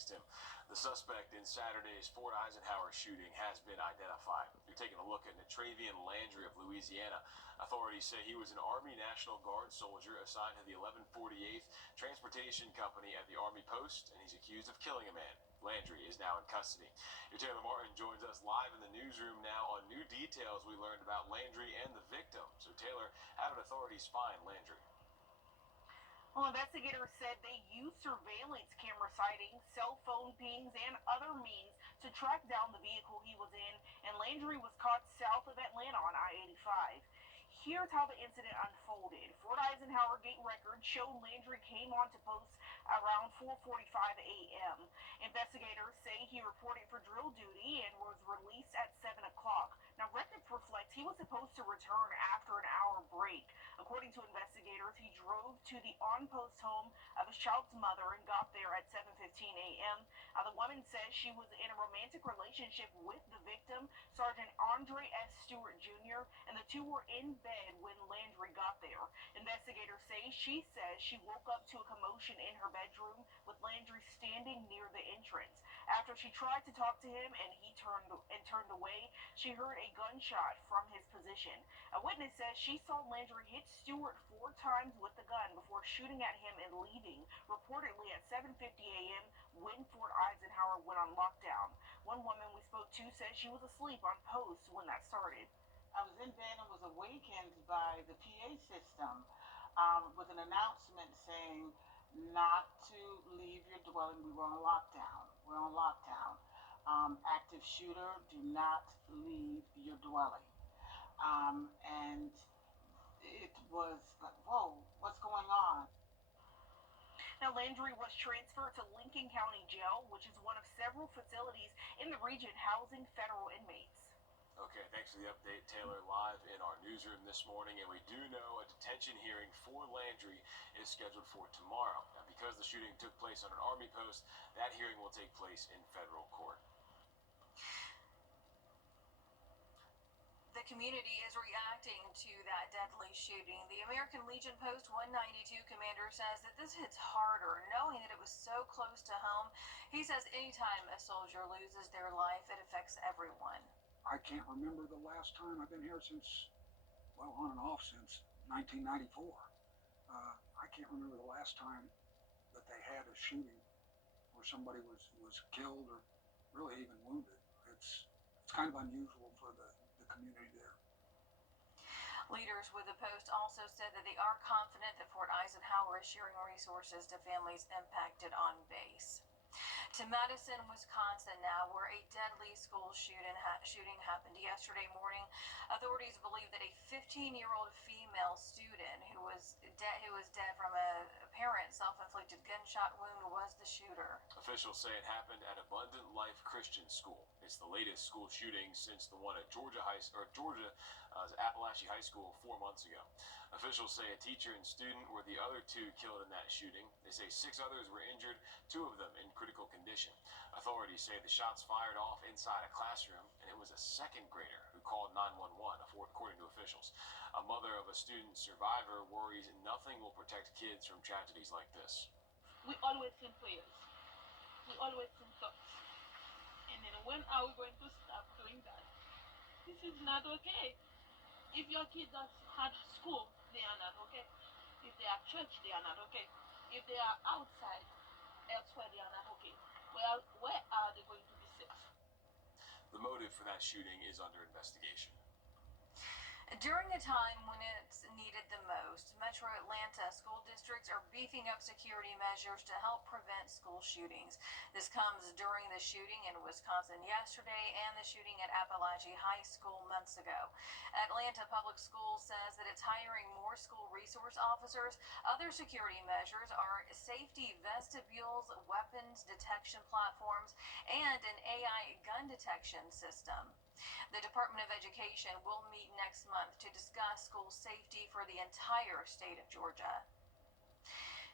against him. The suspect in Saturday's Fort Eisenhower shooting has been identified. You're taking a look at Travian Landry of Louisiana. Authorities say he was an Army National Guard soldier assigned to the 1148th Transportation Company at the Army Post, and he's accused of killing a man. Landry is now in custody. Your Taylor Martin joins us live in the newsroom now on new details we learned about Landry and the victim. So Taylor, how did authorities find Landry? Well, investigators said they used surveillance camera sightings, cell phone pings, and other means to track down the vehicle he was in, and Landry was caught south of Atlanta on I-85. Here's how the incident unfolded. Fort Eisenhower gate records show Landry came onto post around 4:45 a.m. Investigators say he reported for drill duty and was released at 7 o'clock. Now, records reflect he was supposed to return after an hour break. According to investigators, he drove to the on-post home of his child's mother and got there at 7:15 a.m. The woman says she was in a romantic relationship with the victim, Sergeant Andre S. Stewart Jr., and the two were in bed when Landry got there. Investigators say she says she woke up to a commotion in her bedroom with Landry standing near the entrance. After she tried to talk to him and he turned away, she heard a gunshot from his position. A witness says she saw Landry hit Stewart 4 times with the gun before shooting at him and leaving, reportedly at 7:50 a.m. when Fort Eisenhower went on lockdown. One woman we spoke to says she was asleep on post when that started. I was in bed and was awakened by the PA system with an announcement saying not to leave your dwelling. We were on lockdown. We're on lockdown. Active shooter, do not leave your dwelling. And it was like, whoa, what's going on? Now, Landry was transferred to Lincoln County Jail, which is one of several facilities in the region housing federal inmates. Okay, thanks for the update, Taylor, live in our newsroom this morning. And we do know a detention hearing for Landry is scheduled for tomorrow. Now, because the shooting took place on an Army post, that hearing will take place in federal court. The community is reacting to that deadly shooting. The American Legion Post 192 commander says that this hits harder, knowing that it was so close to home. He says anytime a soldier loses their life, it affects everyone. I can't remember the last time. I've been here since, well, on and off since 1994. I can't remember the last time that they had a shooting where somebody was killed or really even wounded. It's kind of unusual for the community there. Leaders with the Post also said that they are confident that Fort Eisenhower is sharing resources to families impacted on base. To Madison, Wisconsin now, where a deadly school shooting happened yesterday morning. Authorities believe that a 15-year-old female student who was dead from a apparent self-inflicted gunshot wound was the shooter. Officials say it happened at Abundant Life Christian School. It's the latest school shooting since the one at Georgia's Appalachian High School 4 months ago. Officials say a teacher and student were the other two killed in that shooting. They say 6 others were injured, 2 of them in critical condition. Authorities say the shots fired off inside a classroom, and it was a second grader who called 911, according to officials. A mother of a student survivor worries nothing will protect kids from tragedies like this. We always send prayers. We always send thoughts. And then when are we going to stop doing that? This is not okay. If your kids are at school, they are not okay. If they are at church, they are not okay. If they are outside, elsewhere, they are not okay. Where are they going to be safe? The motive for that shooting is under investigation. During a time when it's needed the most, Metro Atlanta school districts are beefing up security measures to help prevent school shootings. This comes during the shooting in Wisconsin yesterday and the shooting at Appalachian High School months ago. Atlanta Public Schools says that it's hiring more school resource officers. Other security measures are safety vestibules, weapons detection platforms, and an AI gun detection system. The Department of Education will meet next month to discuss school safety for the entire state of Georgia.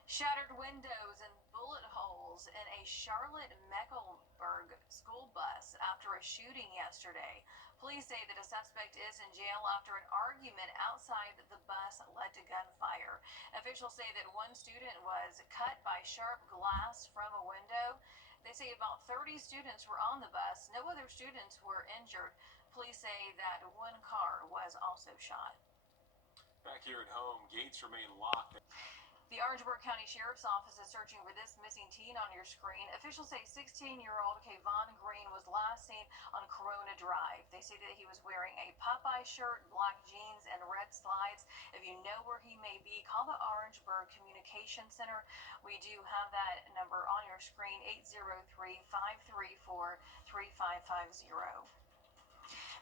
Shattered windows and bullet holes in a Charlotte-Mecklenburg school bus after a shooting yesterday. Police say that a suspect is in jail after an argument outside the bus led to gunfire. Officials say that one student was cut by sharp glass from a window. They say about 30 students were on the bus. No other students were injured. Police say that one car was also shot. Back here at home, gates remain locked. The Orangeburg County Sheriff's Office is searching for this missing teen on your screen. Officials say 16-year-old Kayvon Green was last seen on Corona Drive. They say that he was wearing a Popeye shirt, black jeans, and red slides. If you know where he may be, call the Orangeburg Communication Center. We do have that number on your screen, 803-534-3550.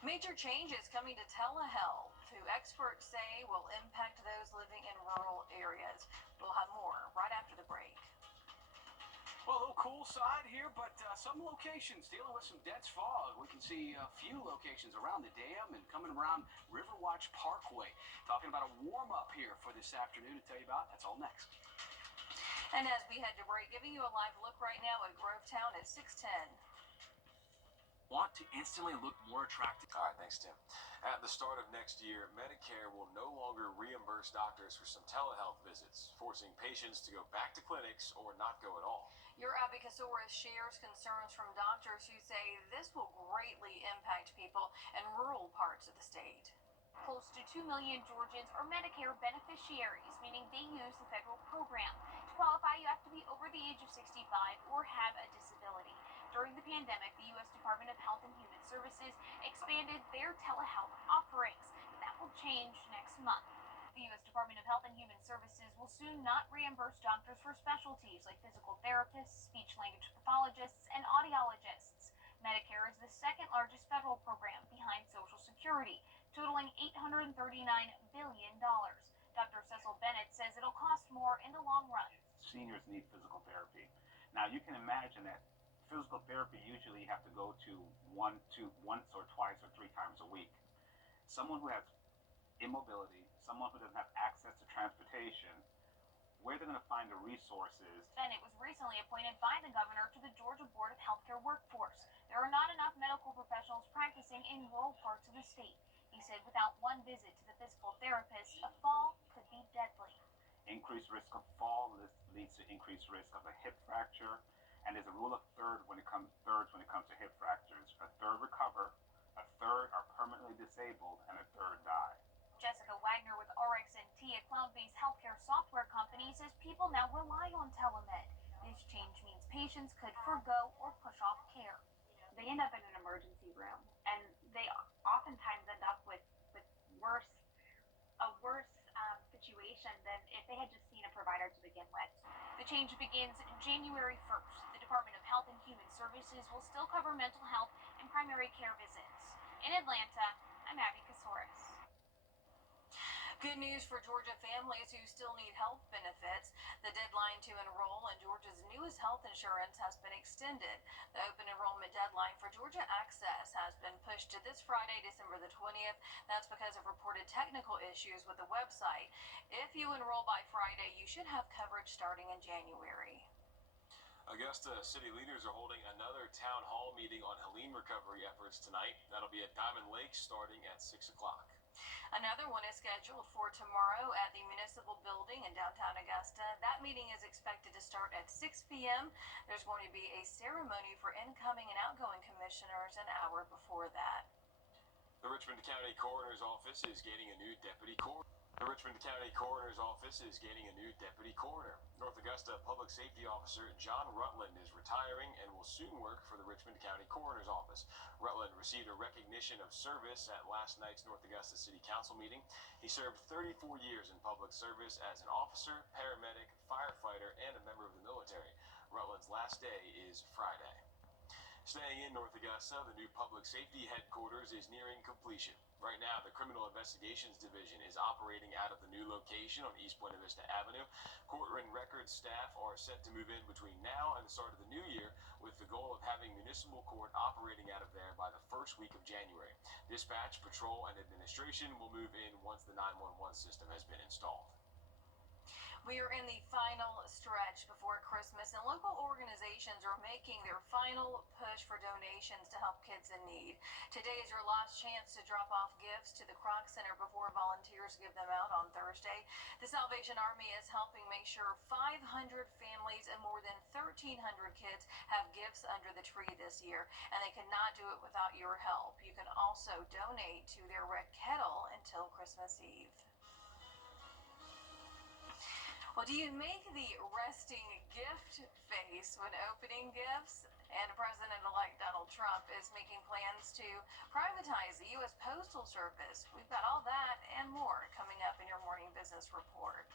Major changes coming to telehealth, who experts say will impact those living in rural areas. We'll have more right after the break. Well, a little cool side here, but some locations dealing with some dense fog. We can see a few locations around the dam and coming around Riverwatch Parkway. Talking about a warm-up here for this afternoon to tell you about. That's all next. And as we head to break, giving you a live look right now at Grovetown at 610. Want to instantly look more attractive? All right, thanks, Tim. At the start of next year, Medicare will no longer reimburse doctors for some telehealth visits, forcing patients to go back to clinics or not go at all. Your Abicasaurus shares concerns from doctors who say this will greatly impact people in rural parts of the state. Close to 2 million Georgians are Medicare beneficiaries, meaning they use the federal program. To qualify, you have to be over the age of 65 or have a disability. During the pandemic, the U.S. Department of Health and Human Services expanded their telehealth offerings. That will change next month. The U.S. Department of Health and Human Services will soon not reimburse doctors for specialties like physical therapists, speech-language pathologists, and audiologists. Medicare is the second largest federal program behind Social Security, totaling $839 billion. Dr. Cecil Bennett says it'll cost more in the long run. Seniors need physical therapy. Now, you can imagine that physical therapy usually you have to go to once or twice or 3 times a week. Someone who has immobility, someone who doesn't have access to transportation, where they're going to find the resources. Bennett was recently appointed by the governor to the Georgia Board of Healthcare Workforce. There are not enough medical professionals practicing in rural parts of the state. He said without one visit to the physical therapist, a fall could be deadly. Increased risk of fall leads to increased risk of a hip fracture. And there's a rule of thirds when it comes to hip fractures. A third recover, a third are permanently disabled, and a third die. Jessica Wagner with RxNT, a cloud-based healthcare software company, says people now rely on telemed. This change means patients could forgo or push off care. They end up in an emergency room, and they oftentimes end up with a worse situation than if they had just seen a provider to begin with. The change begins January 1st. The Department of Health and Human Services will still cover mental health and primary care visits. In Atlanta, I'm Abby Kasoris. Good news for Georgia families who still need health benefits. The deadline to enroll in Georgia's newest health insurance has been extended. The open enrollment deadline for Georgia Access has been pushed to this Friday, December the 20th. That's because of reported technical issues with the website. If you enroll by Friday, you should have coverage starting in January. Augusta city leaders are holding another town hall meeting on Helene recovery efforts tonight. That'll be at Diamond Lake starting at 6 o'clock. Another one is scheduled for tomorrow at the Municipal Building in downtown Augusta. That meeting is expected to start at 6 p.m. There's going to be a ceremony for incoming and outgoing commissioners an hour before that. The Richmond County Coroner's Office is gaining a new deputy coroner. The Richmond County Coroner's Office is gaining a new deputy coroner. North Augusta Public Safety Officer John Rutland is retiring and will soon work for the Richmond County Coroner's Office. Rutland received a recognition of service at last night's North Augusta City Council meeting. He served 34 years in public service as an officer, paramedic, firefighter, and a member of the military. Rutland's last day is Friday. Staying in North Augusta, the new public safety headquarters is nearing completion. Right now, the Criminal Investigations Division is operating out of the new location on East Buena Vista Avenue. Court and records staff are set to move in between now and the start of the new year with the goal of having municipal court operating out of there by the first week of January. Dispatch, patrol, and administration will move in once the 911 system has been installed. We are in the final stretch before Christmas, and local organizations organizations are making their final push for donations to help kids in need. Today is your last chance to drop off gifts to the Kroc Center before volunteers give them out on Thursday. The Salvation Army is helping make sure 500 families and more than 1,300 kids have gifts under the tree this year, and they could not do it without your help. You can also donate to their red kettle until Christmas Eve. Well, do you make the resting gift face when opening gifts? And President-elect Donald Trump is making plans to privatize the U.S. Postal Service. We've got all that and more coming up in your morning business report.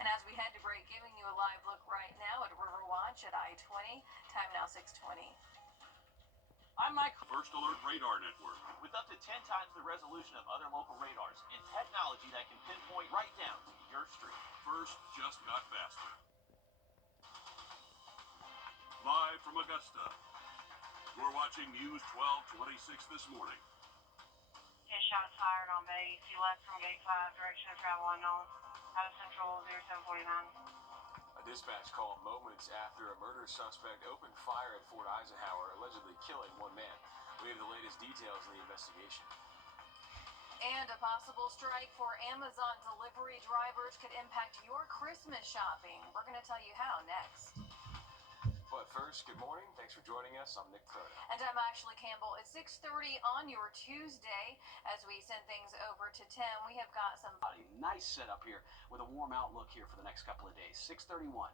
And as we head to break, giving you a live look right now at Riverwatch at I-20. Time now 6:20. I'm Mike. First Alert Radar Network. With up to 10 times the resolution of other local radars and technology that can pinpoint right down to your street. First just got faster. Live from Augusta. We're watching News 1226 this morning. 10 shots fired on base. He left from gate 5, direction of travel unknown. Out of Central 0749. A dispatch call moments after a murder suspect opened fire at Fort Eisenhower, allegedly killing one man. We have the latest details in the investigation. And a possible strike for Amazon delivery drivers could impact your Christmas shopping. We're going to tell you how next. But first, good morning. Thanks for joining us. I'm Nick Cronin. And I'm Ashley Campbell. It's 6:30 on your Tuesday. As we send things over to Tim, we have got some Nice setup here with a warm outlook here for the next couple of days. 6:31.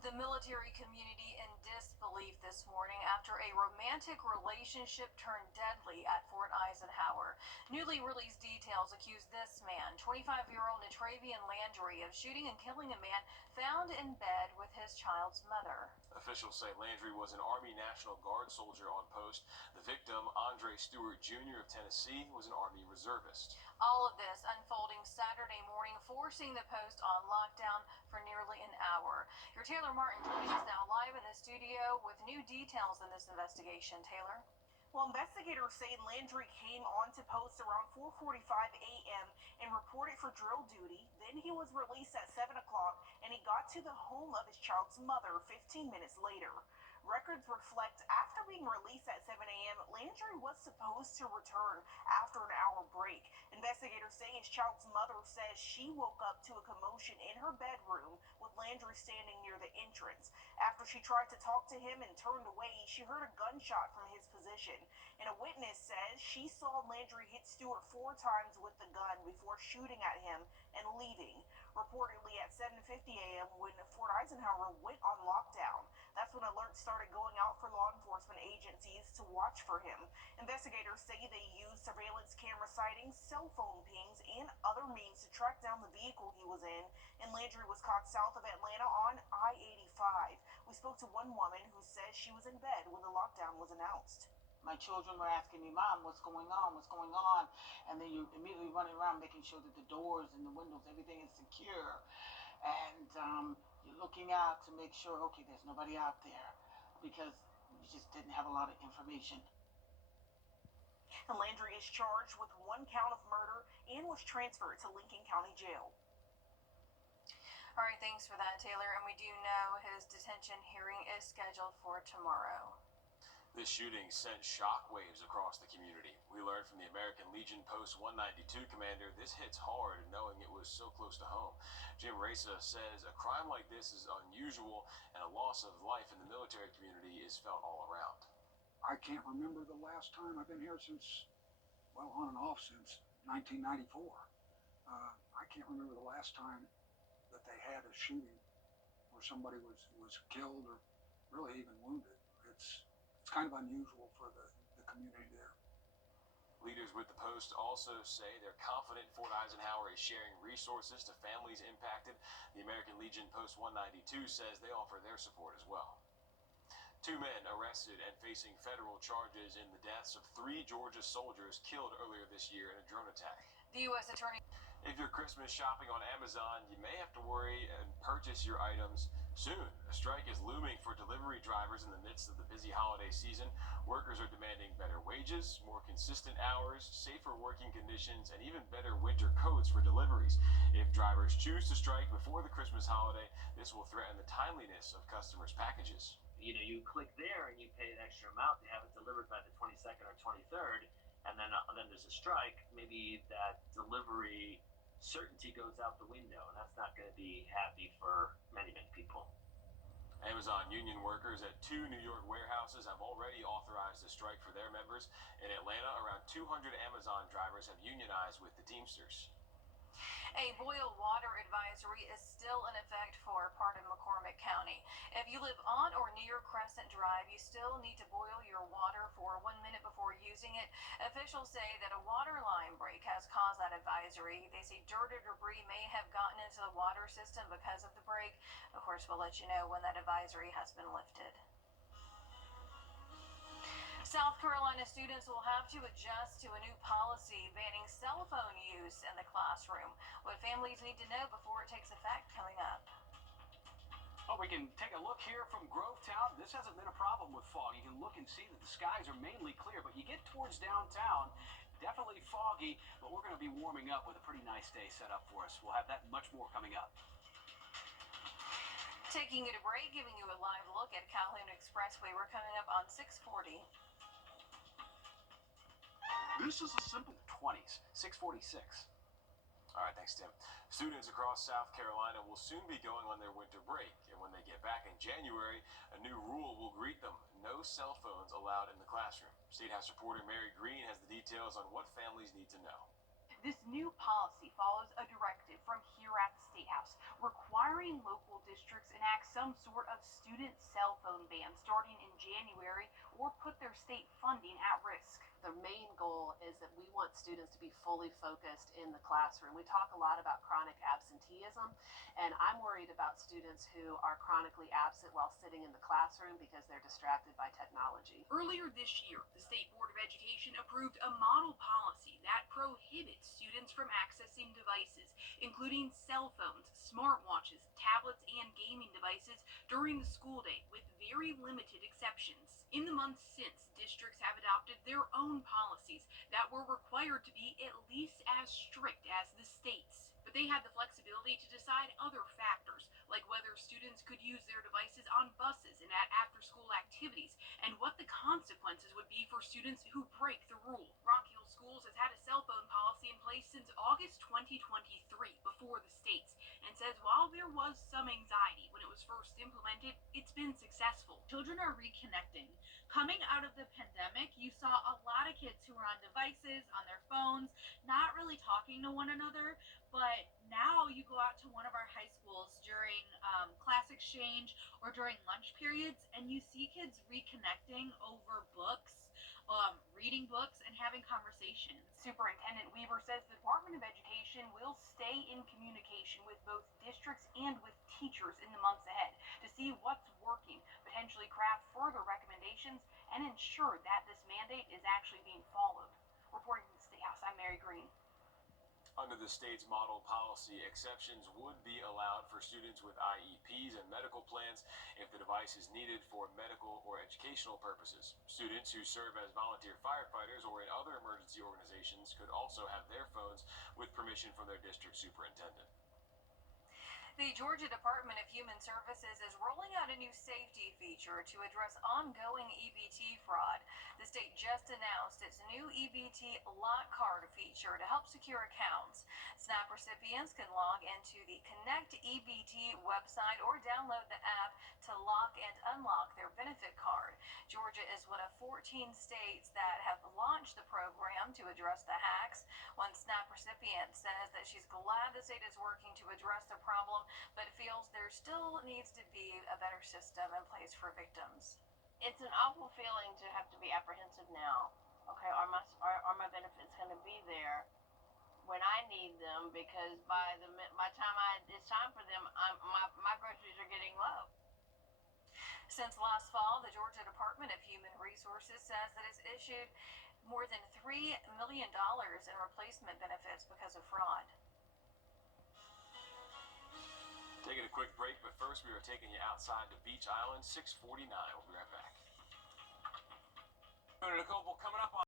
The military community in disbelief this morning after a romantic relationship turned deadly at Fort Eisenhower. Newly released details accuse this man, 25-year-old Natravian Landry, of shooting and killing a man found in bed with his child's mother. Officials say Landry was an Army National Guard soldier on post. The victim, Andre Stewart Jr. of Tennessee, was an Army reservist. All of this unfolding Saturday morning, forcing the post on lockdown for nearly an hour. Your Taylor Martin joins us now live in the studio with new details in this investigation. Taylor? Well, investigators say Landry came onto post around 4:45 a.m. and reported for drill duty. Then he was released at 7 o'clock, and he got to the home of his child's mother 15 minutes later. Records reflect after being released at 7 a.m., Landry was supposed to return after an hour break. Investigators say his child's mother says she woke up to a commotion in her bedroom with Landry standing near the entrance. After she tried to talk to him and turned away, she heard a gunshot from his position. And a witness says she saw Landry hit Stewart 4 times with the gun before shooting at him and leaving. Reportedly at 7:50 a.m. when Fort Eisenhower went on lockdown. That's when alerts started going out for law enforcement agencies to watch for him. Investigators say they used surveillance camera sightings, cell phone pings, and other means to track down the vehicle he was in, and Landry was caught south of Atlanta on I-85. We spoke to one woman who says she was in bed when the lockdown was announced. My children were asking me, Mom, what's going on? What's going on? And then you're immediately running around making sure that the doors and the windows, everything is secure. And you're looking out to make sure, okay, there's nobody out there, because we just didn't have a lot of information. And Landry is charged with 1 count of murder and was transferred to Lincoln County Jail. All right, thanks for that, Taylor. And we do know his detention hearing is scheduled for tomorrow. This shooting sent shockwaves across the community. We learned from the American Legion Post 192 commander this hits hard knowing it was so close to home. Jim Reza says a crime like this is unusual and a loss of life in the military community is felt all around. I can't remember the last time. I've been here since, well, on and off since 1994. I can't remember the last time that they had a shooting where somebody was killed or really even wounded. It's kind of unusual for the community there. Leaders with the Post also say they're confident Fort Eisenhower is sharing resources to families impacted. The American Legion Post 192 says they offer their support as well. 2 men arrested and facing federal charges in the deaths of 3 Georgia soldiers killed earlier this year in a drone attack. The U.S. Attorney. If you're Christmas shopping on Amazon, you may have to worry and purchase your items soon. A strike is looming for delivery delivery drivers in the midst of the busy holiday season. Workers are demanding better wages, more consistent hours, safer working conditions, and even better winter coats for deliveries. If drivers choose to strike before the Christmas holiday, this will threaten the timeliness of customers' packages. You know, you click there and you pay an extra amount to have it delivered by the 22nd or 23rd, and then there's a strike. Maybe that delivery certainty goes out the window, and that's not going to be happy for many people. Amazon union workers at 2 New York warehouses have already authorized a strike for their members. In Atlanta, around 200 Amazon drivers have unionized with the Teamsters. A boil water advisory is still in effect for part of McCormick County. If you live on or near Crescent Drive, you still need to boil your water for 1 minute before using it. Officials say that a water line break has caused that advisory. They say dirt or debris may have gotten into the water system because of the break. Of course, we'll let you know when that advisory has been lifted. South Carolina students will have to adjust to a new policy banning cell phone use in the classroom. What families need to know before it takes effect coming up. Well, we can take a look here from Grovetown. This hasn't been a problem with fog. You can look and see that the skies are mainly clear, but you get towards downtown, definitely foggy, but we're going to be warming up with a pretty nice day set up for us. We'll have that and much more coming up. Taking it a break, giving you a live look at Calhoun Expressway. We're coming up on 640. This is a simple 20s, 646. All right, thanks, Tim. Students across South Carolina will soon be going on their winter break, and when they get back in January, a new rule will greet them: no cell phones allowed in the classroom. State House reporter Mary Green has the details on what families need to know. This new policy follows a directive from here at the State House requiring local districts enact some sort of student cell phone ban starting in January or put their state funding at risk. The main goal is that we want students to be fully focused in the classroom. We talk a lot about chronic absenteeism, and I'm worried about students who are chronically absent while sitting in the classroom because they're distracted by technology. Earlier this year, the State Board of Education approved a model policy that prohibits students from accessing devices, including cell phones, smartwatches, tablets, and gaming devices during the school day, with very limited exceptions. In the months since, districts have adopted their own policies that were required to be at least as strict as the state's. But they had the flexibility to decide other factors, like whether students could use their devices on buses and at after-school activities, and what the consequences would be for students who break the rule. Rock Hill Schools has had a cell phone policy in place since August 2023, before the state's, and says while there was some anxiety when it was first implemented, it's been successful. Children are reconnecting. Coming out of the pandemic, you saw a lot of kids who were on devices, on their phones, not really talking to one another. But now you go out to one of our high schools during class exchange or during lunch periods, and you see kids reconnecting over books, reading books, and having conversations. Superintendent Weaver says the Department of Education will stay in communication with both districts and with teachers in the months ahead to see what's working, potentially craft further recommendations, and ensure that this mandate is actually being followed. Reporting from the State House, I'm Mary Green. Under the state's model policy, exceptions would be allowed for students with IEPs and medical plans if the device is needed for medical or educational purposes. Students who serve as volunteer firefighters or in other emergency organizations could also have their phones with permission from their district superintendent. The Georgia Department of Human Services is rolling out a new safety feature to address ongoing EBT fraud. The state just announced its new EBT lock card feature to help secure accounts. SNAP recipients can log into the Connect EBT website or download the app to lock and unlock their benefit card. Georgia is one of 14 states that have launched the program to address the hacks. One SNAP recipient says that she's glad the state is working to address the problem, but feels there still needs to be a better system in place for victims. It's an awful feeling to have to be apprehensive now. Okay, are my benefits going to be there when I need them? Because by time it's time for them, my groceries are getting low. Since last fall, the Georgia Department of Human Resources says that it's issued more than $3 million in replacement benefits because of fraud. Taking a a quick break, but first we are taking you outside to Beach Island, 649. We'll be right back. Nicole, coming up on